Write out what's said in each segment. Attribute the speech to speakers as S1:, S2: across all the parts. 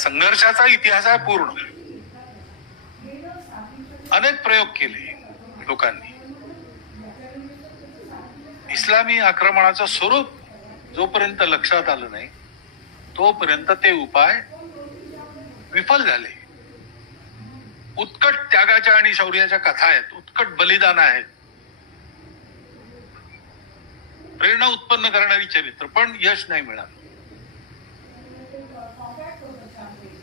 S1: संघर्षाचा इतिहास आहे पूर्ण. अनेक प्रयोग केले लोकांनी. इस्लामी आक्रमणाचं स्वरूप जोपर्यंत लक्षात आलं नाही तोपर्यंत ते उपाय विफल झाले. उत्कट त्यागाच्या आणि शौर्याच्या कथा आहेत. उत्कट बलिदान आहेत. प्रेरणा उत्पन्न करणारी चरित्र पण यश नाही मिळालं.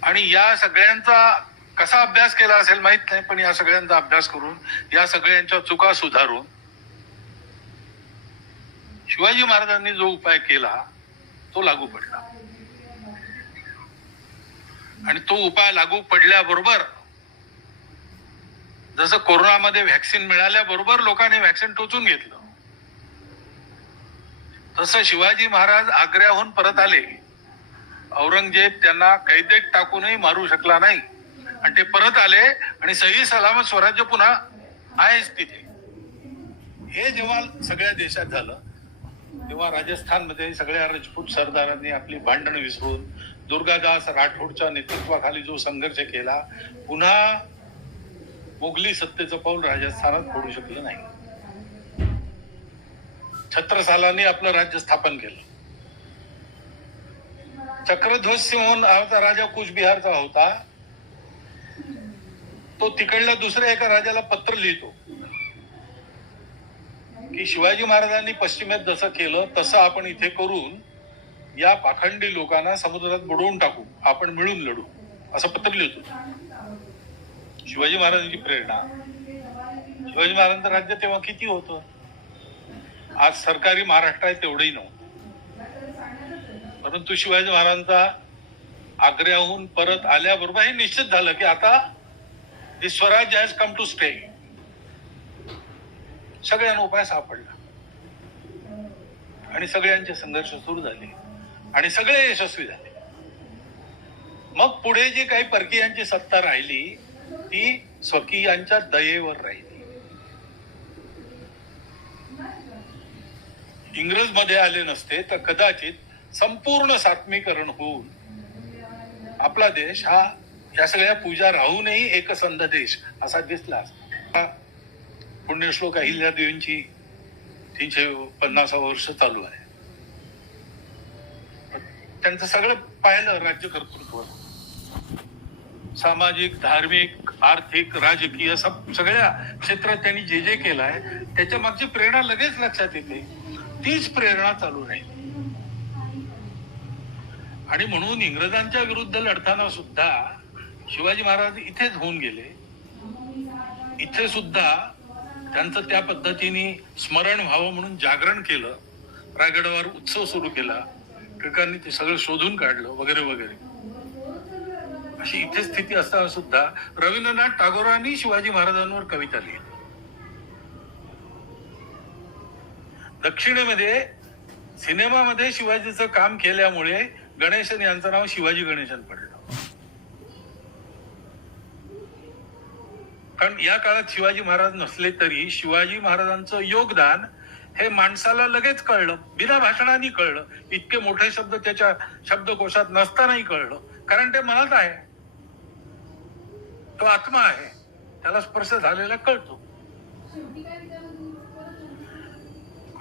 S1: आणि या सगळ्यांचा कसा अभ्यास केला असेल माहीत नाही पण या सगळ्यांचा अभ्यास करून या सगळ्यांच्या चुका सुधारून शिवाजी महाराजांनी जो उपाय केला तो लागू पडला. आणि तो उपाय लागू पडल्याबरोबर जसं कोरोनामध्ये व्हॅक्सिन मिळाल्याबरोबर लोकांनी व्हॅक्सिन टोचून घेतलं तसं शिवाजी महाराज आग्र्याहून परत आले. औरंगजेब त्यांना कैदेत टाकूनही मारू शकला नाही. आणि ते परत आले आणि सही सलामत स्वराज्य पुन्हा आहेच तिथे. हे जेव्हा सगळ्या देशात झालं तेव्हा राजस्थानमध्ये सगळ्या राजपूत सरदारांनी आपली भांडण विसरून दुर्गादास राठोडच्या नेतृत्वाखाली जो संघर्ष केला पुन्हा मोगली सत्तेचं पाऊल राजस्थानात पडू शकलं नाही. छत्रसालांनी आपलं राज्य स्थापन केलं. चक्रध्वज सिंह नावाचा राजा कुचबिहारचा होता. तो तिकडल्या दुसऱ्या एका राजाला पत्र लिहितो. की शिवाजी महाराजांनी पश्चिमेत जसं केलं तसं आपण इथे करून या पाखंडी लोकांना समुद्रात बुडवून टाकू. आपण मिळून लढू. असं पत्र लिहितो. शिवाजी महाराजांची प्रेरणा. शिवाजी महाराजांचं राज्य तेव्हा किती होतं? आज सरकारी महाराष्ट्र आहे तेवढंही नव्हतं. परंतु शिवाजी महाराजांचा आग्र्याहून परत आल्याबरोबर हे निश्चित झालं की आता दी स्वराज्य हॅज कम टू स्टे सगळ्यांना उपाय सापडला. आणि सगळ्यांचे संघर्ष सुरू झाले. आणि सगळे यशस्वी झाले. मग पुढे जी काही परकीयांची सत्ता राहिली ती स्वकीयांच्या दयेवर राहिली. इंग्रजमध्ये आले नसते तर कदाचित संपूर्ण सात्मीकरण होऊन आपला देश हा या सगळ्या पूजा राहूनही एकसंध देश असा दिसला पुण्यश्लोक अहिल्या देवींची तीनशे पन्नासा वर्ष चालू आहे. त्यांचं सगळं पाहिलं राज्य कर्तृत्व. सामाजिक धार्मिक आर्थिक राजकीय सब सगळ्या क्षेत्रात त्यांनी जे जे केलं आहे त्याच्या मागची प्रेरणा लगेच लक्षात येते. तीच प्रेरणा चालू राहील. आणि म्हणून इंग्रजांच्या विरुद्ध लढताना सुद्धा शिवाजी महाराज इथेच होऊन गेले. इथे सुद्धा त्यांचं त्या पद्धतीने स्मरण व्हावं म्हणून जागरण केलं. रायगडावर उत्सव सुरू केला. टिळकांनी ते सगळं शोधून काढलं वगैरे वगैरे. अशी इथे स्थिती असताना सुद्धा रवींद्रनाथ टागोरांनी शिवाजी महाराजांवर कविता लिहिली. दक्षिणेमध्ये सिनेमामध्ये शिवाजीचं काम केल्यामुळे गणेशन यांचं नाव शिवाजी गणेशन पडलं. कारण या काळात शिवाजी महाराज नसले तरी शिवाजी महाराजांचं योगदान हे माणसाला लगेच कळलं. बिना भाषणाने कळलं. इतके मोठे शब्द त्याच्या शब्दकोशात नसतानाही कळलं. कारण ते मनात आहे. तो आत्मा आहे. त्याला स्पर्श झालेला कळतो.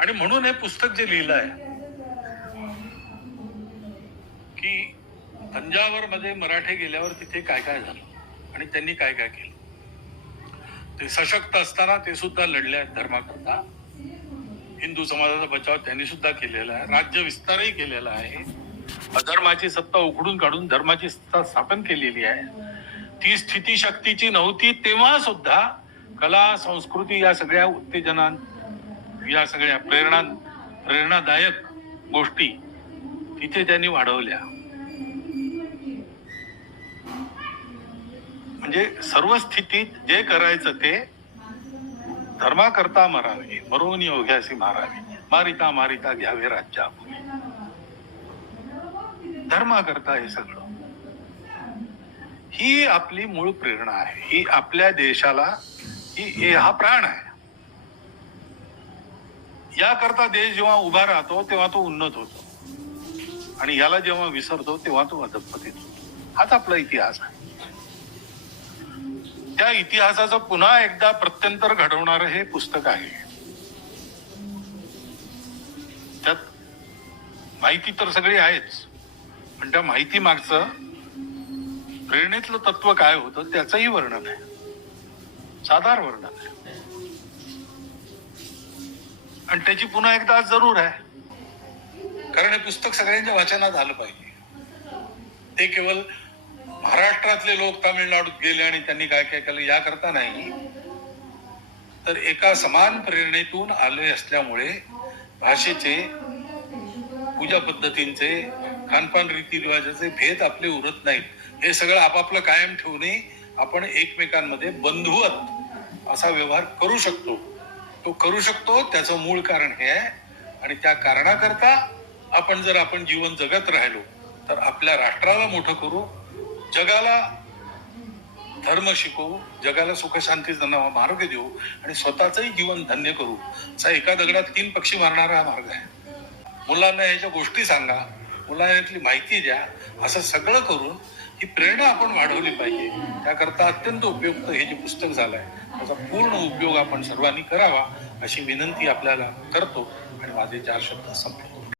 S1: आणि म्हणून हे पुस्तक जे लिहिलं आहे की तंजावरमध्ये मराठे गेल्यावर तिथे काय काय झालं आणि त्यांनी काय काय केलं? ते सशक्त असताना ते सुद्धा लढले आहेत धर्माकरता हिंदू समाजाचा बचाव त्यांनी सुद्धा केलेला आहे. राज्य विस्तारही केलेला आहे. अधर्माची सत्ता उघडून काढून धर्माची सत्ता स्थापन केलेली आहे. ती स्थिती शक्तीची नव्हती तेव्हा सुद्धा कला संस्कृती या सगळ्या उत्तेजना या सगळ्या प्रेरणा प्रेरणादायक गोष्टी तिथे त्यांनी वाढवल्या. म्हणजे सर्व स्थितीत जे करायचं ते धर्माकरता मरावे मरून योग्यासी मारावे. मारिता मारिता घ्यावे राज्या धर्माकरता हे सगळं. ही आपली मूळ प्रेरणा आहे. ही आपल्या देशाला ही हा प्राण आहे. याकरता देश जेव्हा उभा राहतो तेव्हा तो उन्नत होतो. आणि याला जेव्हा विसरतो तेव्हा तो अधपतीत होतो. हाच आपला इतिहास आहे. त्या इतिहासाचं पुन्हा एकदा प्रत्यंतर घडवणार हे पुस्तक आहे. त्यात माहिती तर सगळी आहेच पण त्या माहिती मागचं प्रेरणेतलं तत्व काय होतं त्याचंही वर्णन आहे. साधार वर्णन आहे. आणि त्याची पुन्हा एकदा जरूर आहे. कारण हे पुस्तक सगळ्यांच्या वाचनात आलं पाहिजे. ते केवळ महाराष्ट्रातले लोक तामिळनाडूत गेले आणि त्यांनी काय काय केलं याकरता नाही. तर एका समान प्रेरणेतून आले असल्यामुळे भाषेचे पूजा पद्धतींचे खानपान रीतीरिवाजाचे भेद आपले उरत नाहीत. हे सगळं आपापलं कायम ठेवणे आपण एकमेकांमध्ये बंधुवत असा व्यवहार करू शकतो. तो करू शकतो त्याचं मूळ कारण हे आहे. आणि त्या कारणाकरता आपण जर आपण जीवन जगत राहिलो तर आपल्या राष्ट्राला मोठं करू जगाला धर्म शिकवू जगाला सुखशांती शांतीचा मार्ग देऊ आणि स्वतःचंही जीवन धन्य करू असा एका दगडात तीन पक्षी मारणारा हा मार्ग आहे. मुलांना याच्या गोष्टी सांगा मुलांना यातली माहिती द्या असं सगळं करून ही प्रेरणा आपण वाढवली पाहिजे. त्याकरता अत्यंत उपयुक्त हे जे पुस्तक झालं आहे त्याचा पूर्ण उपयोग आपण सर्वांनी करावा अशी विनंती आपल्याला करतो आणि माझे चार शब्द संपले.